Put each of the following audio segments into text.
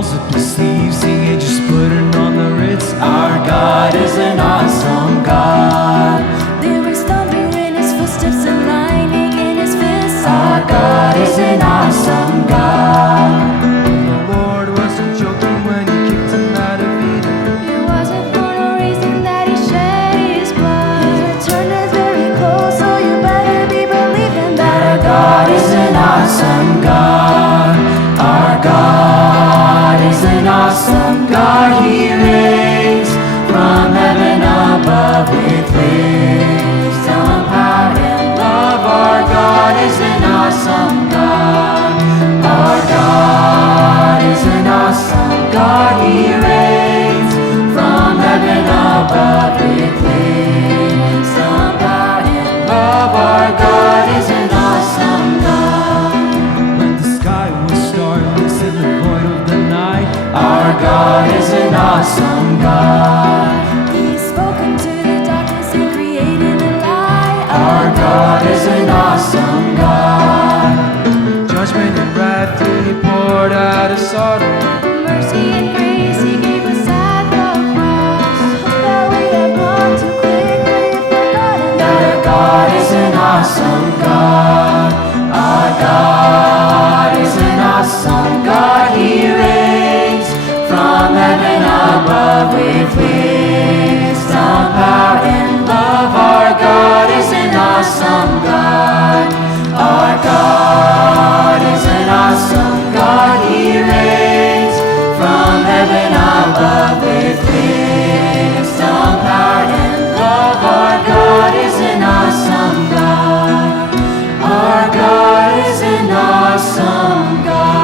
rolls up his sleeves, sing angels putting on the Ritz. Our God is an awesome God. There is thunder in his footsteps and lightning in his fists. Our God is an awesome God. The Lord wasn't joking when he kicked him out of Eden. It wasn't for no reason that he shed his blood. His return is very close, so you better be believing that our God is an awesome God. Our God is an awesome God. He reigns from heaven above with wisdom, power, and love. Our God is an awesome God. Our God is an awesome God. He reigns from heaven above with wisdom, power, and love. Our God is an awesome God. When the sky was starless in the void of the night, our God is an awesome God. He's spoken to the darkness and created the light. Our God is an awesome God. Judgment and wrath he poured out of Sodom. Mercy and grace he gave us at the cross. That we have gone too quickly forgotten That our God is an awesome God. Our God is an awesome God. He reigns from heaven above with wisdom, power, and love. Our God is an awesome God. Our God is an awesome God. He reigns from heaven above with wisdom, power, and love. Our God is an awesome God. Our God is an awesome God.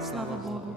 Slava Bogu.